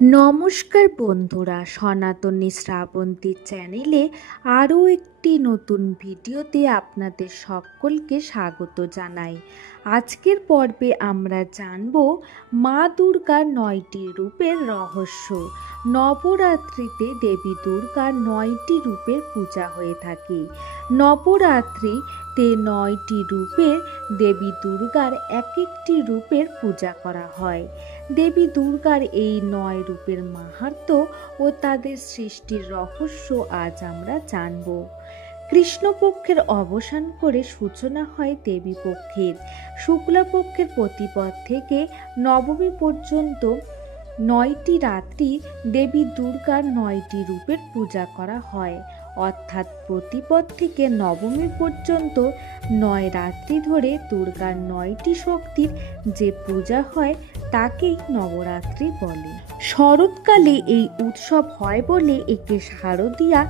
নমস্কার বন্ধুরা, সনাতনী শ্রাবন্তী চ্যানেলে আরও একটি নতুন ভিডিওতে আপনাদের সকলকে স্বাগত জানাই। আজকের পর্বে আমরা জানব মা দুর্গার 9টি রূপের রহস্য। নবরাত্রিতে দেবী দুর্গার 9টি রূপের পূজা হয়ে থাকে। নবরাত্রিতে 9টি রূপের দেবী দুর্গার এক একটি রূপের পূজা করা হয়। দেবী দুর্গার এই 9 রূপের মাহাত্ম্য ও তাদের সৃষ্টির রহস্য আজ আমরা জানব। কৃষ্ণপক্ষের অবসান করে সূচনা হয় দেবী পক্ষের। শুক্লপক্ষের প্রতিপদ থেকে নবমী পর্যন্ত 9টি রাত্রি দেবী দুর্গার 9টি রূপের পূজা করা হয়। অর্থাৎ প্রতিপদ থেকে নবমী পর্যন্ত 9 রাত্রি ধরে দুর্গার 9টি শক্তির যে পূজা হয় তাকেই নবরাত্রি বলে। শরৎকালে এই উৎসব হয় বলে একে শারদীয়া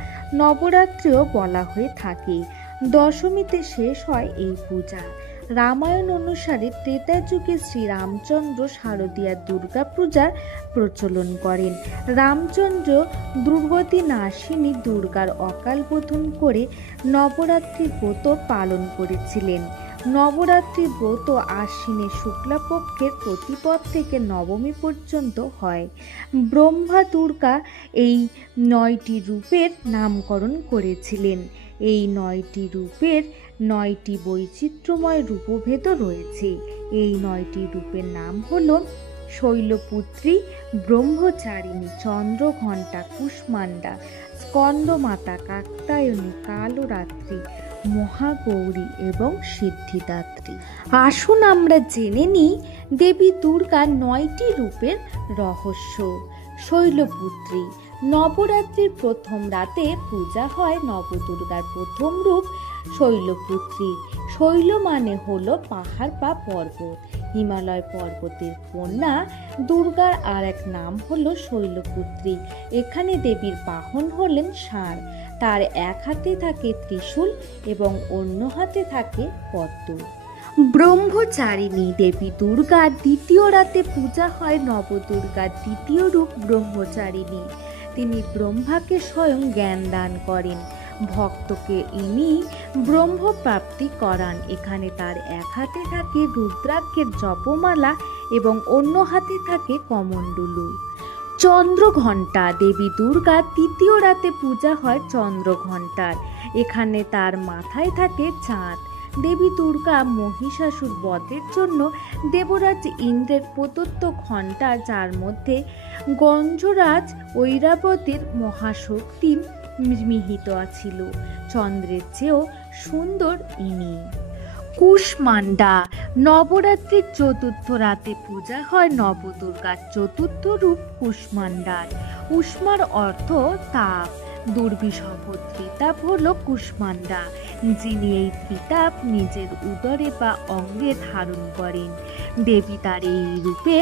নবরাত্রিও বলা হয়ে থাকে। দশমীতে শেষ হয় এই পূজা। রামায়ণ অনুসারে ত্রেতা যুগে শ্রীরামচন্দ্র শারদীয়া দুর্গা পূজার প্রচলন করেন। রামচন্দ্র দুর্গতি নাশিনী দুর্গার অকাল বোধন করে নবরাত্রি ব্রত পালন করেছিলেন। নবরাত্রি ব্রত আশ্বিনের শুক্লাপক্ষের প্রতিপদ থেকে নবমী পর্যন্ত হয়। ব্রহ্মা দুর্গা এই 9টি রূপের নামকরণ করেছিলেন। এই 9টি রূপের 9টি বৈচিত্র্যময় রূপভেদও রয়েছে। এই 9টি রূপের নাম হল শৈলপুত্রী, ব্রহ্মচারিণী, চন্দ্রঘণ্টা, কুষ্মাণ্ডা, স্কন্দমাতা, কাত্যায়নী, কালরাত্রি, মহাগৌরী এবং সিদ্ধিদাত্রী। আসুন আমরা জেনে নিই দেবী দুর্গার 9টি রূপের রহস্য। শৈলপুত্রী। নবরাত্রির প্রথম রাতে পূজা হয় নবদুর্গার প্রথম রূপ শৈলপুত্রী। শৈল মানে হলো পাহাড় বা পর্বত। হিমালয় পর্বতের কন্যা দুর্গার আর এক নাম হলো শৈলপুত্রী। এখানে দেবীর বাহন হলেন ষাঁড়। তার এক হাতে থাকে ত্রিশূল এবং অন্য হাতে থাকে পদ্ম। ব্রহ্মচারিণী। দেবী দুর্গার দ্বিতীয় রাতে পূজা হয় নবদুর্গার দ্বিতীয় রূপ ব্রহ্মচারিণী। তিনি ব্রহ্মাকে স্বয়ং জ্ঞান দান করেন। ভক্তকে ইনি ব্রহ্মপ্রাপ্তি করান। এখানে তার এক হাতে থাকে রুদ্রাক্ষের জপমালা এবং অন্য হাতে থাকে কমণ্ডলু। চন্দ্রঘণ্টা। দেবী দুর্গার তৃতীয় রাতে পূজা হয় চন্দ্রঘণ্টার। এখানে তার মাথায় থাকে চাঁদ। দেবী দুর্গা মহিষাসুর বধের জন্য দেবরাজ ইন্দ্রের প্রদত্ত ঘণ্টা, যার মধ্যে গন্ধরাজ ঐরাবতীর মহাশক্তি নিহিত ছিল। চন্দ্রের চেয়েও সুন্দর ইনি। কুষ্মাণ্ডা। নবরাত্রির চতুর্থ রাতে পূজা হয় নবদুর্গার চতুর্থ রূপ কুষ্মাণ্ডার। উষ্মার অর্থ তাপ। দুর্বিষহ ত্রিতাপ হল কুষ্মাণ্ডা, যিনি এই ত্রিতাপ নিজের উদরে বা অঙ্গে ধারণ করেন। দেবী তার এই রূপে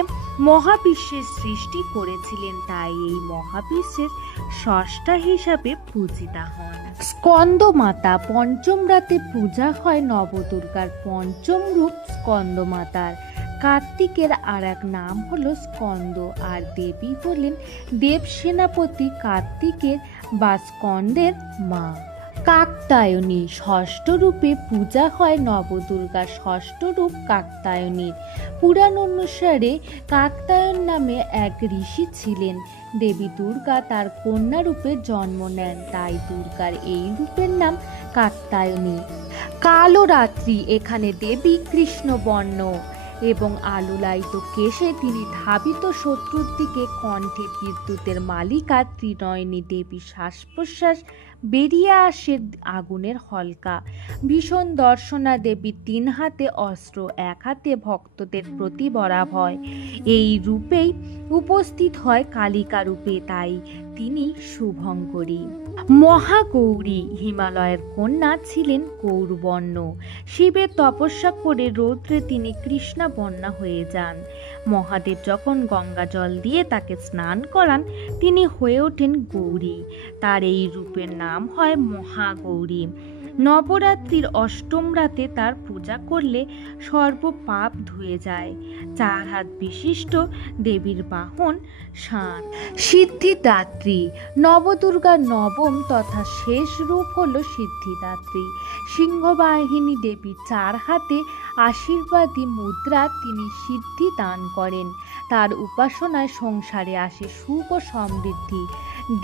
মহাবিশ্বের সৃষ্টি করেছিলেন, তাই এই মহাবিশ্বের স্রষ্টা হিসাবে পূজিতা হন। স্কন্দমাতা। পঞ্চম রাতে পূজা হয় নবদুর্গার পঞ্চম রূপ স্কন্দমাতার। কার্তিকের আর এক নাম হলো স্কন্দ, আর দেবী হলেন দেবসেনাপতি কার্তিকের বা স্কন্দের মা। কাত্যায়নী। ষষ্ঠ রূপে পূজা হয় নবদুর্গার ষষ্ঠ রূপ কাত্যায়নীর। পুরাণ অনুসারে কাত্যায়ন নামে এক ঋষি ছিলেন। দেবী দুর্গা তার কন্যা রূপে জন্ম নেন, তাই দুর্গার এই রূপের নাম কাত্যায়নী। কালরাত্রি। এখানে দেবী কৃষ্ণবর্ণ এবং আলোলায়িত কেশে তিনি ধাবিত শত্রুর দিকে কণ্ঠে বিদ্যুতের মালিকা ত্রিনয়নী দেবী। শ্বাস প্রশ্বাস বেরিয়ে আসে আগুনের হলকা। ভীষণ দর্শনা দেবী। 3 হাতে অস্ত্র, এক হাতে ভক্তদের প্রতি বরাভয়। এই রূপেই উপস্থিত হয় কালিকা রূপে, তাই তিনি শুভঙ্করী। মহাগৌরী। হিমালয়ের কন্যা, ছিলেন গৌরবর্ণ। শিবের তপস্যা করে রৌদ্রে তিনি কৃষ্ণবর্ণা হয়ে যান। মহাদেব যখন গঙ্গা জল দিয়ে তাকে স্নান করান, তিনি হয়ে ওঠেন গৌরী। তার এই রূপের নাম হয় মহাগৌরী। নবরাত্রির অষ্টম রাতে তার পূজা করলে সর্বপাপ ধুয়ে যায়। 4 হাত বিশিষ্ট দেবীর বাহন ষাঁড়। সিদ্ধিদাত্রী নবদুর্গার নবম তথা শেষ রূপ হল সিদ্ধিদাত্রী। সিংহবাহিনী দেবী 4 হাতে আশীর্বাদী মুদ্রা, তিনি সিদ্ধি দান করেন। তার উপাসনায় সংসারে আসে সুখ ও সমৃদ্ধি।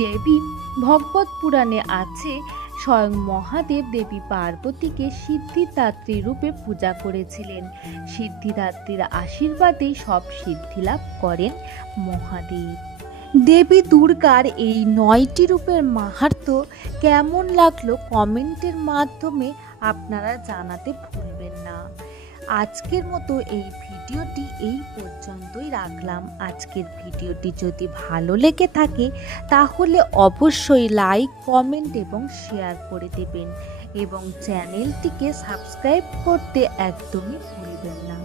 দেবী ভগবত পুরাণে আছে, স্বয়ং মহাদেব দেবী পার্বতীকে সিদ্ধিদাত্রী রূপে পূজা করেছিলেন। সিদ্ধিদাত্রীর আশীর্বাদেই সব সিদ্ধি লাভ করেন মহাদেব। দেবী দুর্গার এই 9টি রূপের মাহাত্ম্য কেমন লাগলো কমেন্টের মাধ্যমে আপনারা জানাতে ভুলবেন না। আজকের মতো এই ভিডিওটি এই পর্যন্তই রাখলাম। আজকের ভিডিওটি যদি ভালো লেগে থাকে তাহলে অবশ্যই লাইক, কমেন্ট এবং শেয়ার করে দেবেন এবং চ্যানেলটিকে সাবস্ক্রাইব করতে একদমই ভুলবেন না।